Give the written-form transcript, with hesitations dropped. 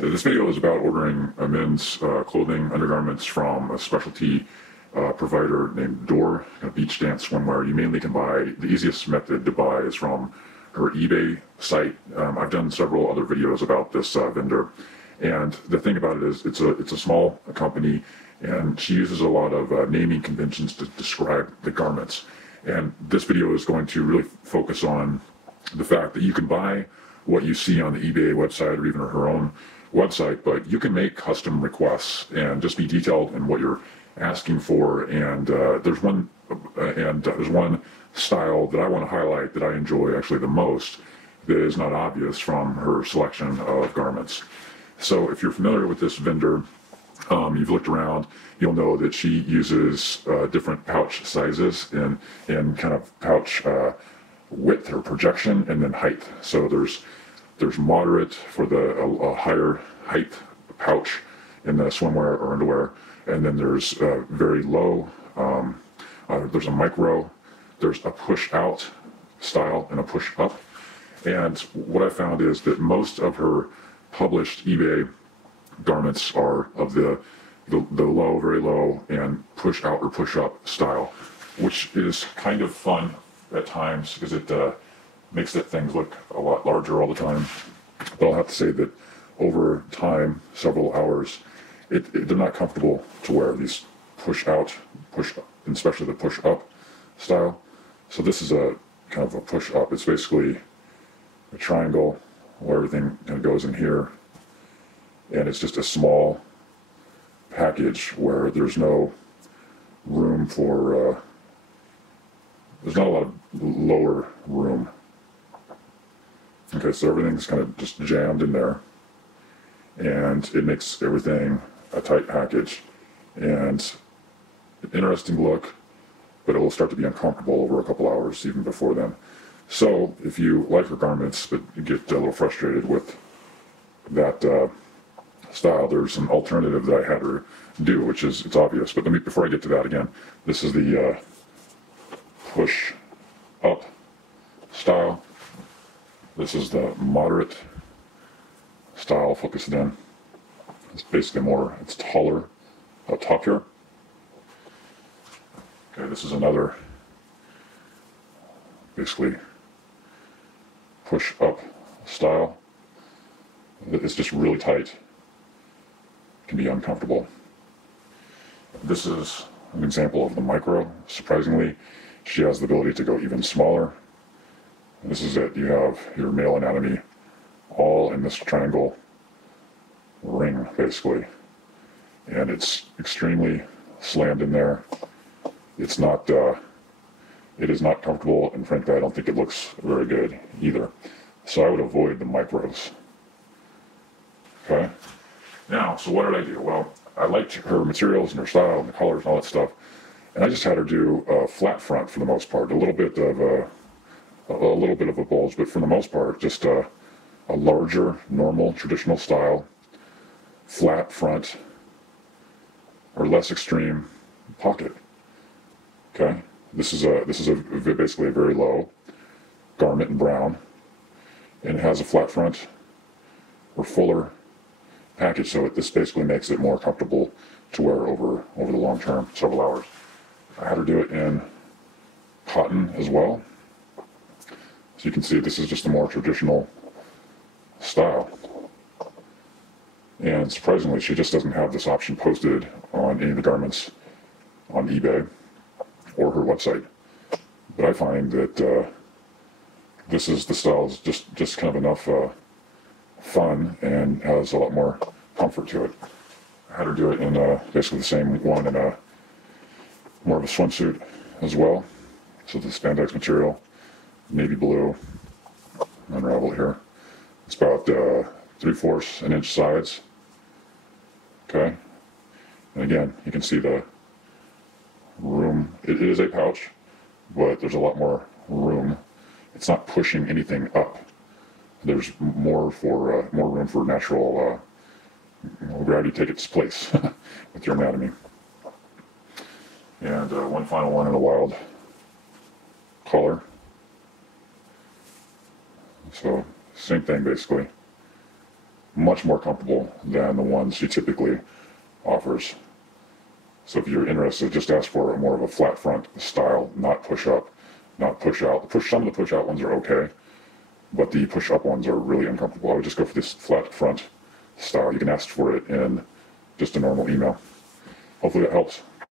This video is about ordering men's clothing undergarments from a specialty provider named Dore, a beach dance swimwear. You mainly can buy, the easiest method to buy is from her eBay site. I've done several other videos about this vendor, and the thing about it is it's a small company, and she uses a lot of naming conventions to describe the garments. And this video is going to really focus on the fact that you can buy what you see on the eBay website or even her own website, but you can make custom requests and just be detailed in what you're asking for. And there's one style that I want to highlight that I enjoy actually the most that is not obvious from her selection of garments. So if you're familiar with this vendor, you've looked around, you'll know that she uses different pouch sizes and kind of pouch width or projection, and then height. So there's moderate for the higher height pouch in the swimwear or underwear, and then there's very low. There's a micro. There's a push out style and a push up. And what I found is that most of her published eBay garments are of the low, very low, and push out or push up style, which is kind of fun at times because it makes things look a lot larger all the time. But I'll have to say that over time, several hours, they're not comfortable to wear, these push out, push up, and especially the push up style. So this is a kind of a push up. It's basically a triangle where everything kind of goes in here, and it's just a small package where there's no room for there's not a lot of lower room. Okay, so everything's kind of just jammed in there, and it makes everything a tight package and an interesting look, but it will start to be uncomfortable over a couple hours even before then. So if you like her garments but you get a little frustrated with that style, there's an alternative that I had her do, which is, it's obvious, but before I get to that, again, this is the push up style. This is the moderate style. Focus it in. It's basically it's taller up top here. Okay, this is another basically push up style. It's just really tight. It can be uncomfortable. This is an example of the micro. Surprisingly, she has the ability to go even smaller. This is it. You have your male anatomy all in this triangle ring, basically. And it's extremely slammed in there. It is not comfortable, and frankly, I don't think it looks very good either. So I would avoid the micros. Okay? Now, so what did I do? Well, I liked her materials and her style and the colors and all that stuff. And I just had her do a flat front for the most part, a little bit of a bulge, but for the most part, just a larger, normal, traditional style, flat front, or less extreme pocket. Okay, this is basically a very low garment in brown, and it has a flat front or fuller package, so this basically makes it more comfortable to wear over the long term, several hours. I had her do it in cotton as well. So you can see this is just a more traditional style. And surprisingly, she just doesn't have this option posted on any of the garments on eBay or her website. But I find that the style is just kind of enough fun and has a lot more comfort to it. I had her do it in basically the same one in more of a swimsuit as well. So the spandex material, navy blue, unravel here. It's about 3/4 an inch sides. Okay, and again, you can see the room. It is a pouch, but there's a lot more room. It's not pushing anything up. There's more room for natural gravity take its place with your anatomy. And one final one in a wild color. So same thing basically. much more comfortable than the ones she typically offers. So if you're interested, just ask for more of a flat front style, not push up, not push out. Some of the push out ones are okay, but the push up ones are really uncomfortable. I would just go for this flat front style. You can ask for it in just a normal email. Hopefully that helps.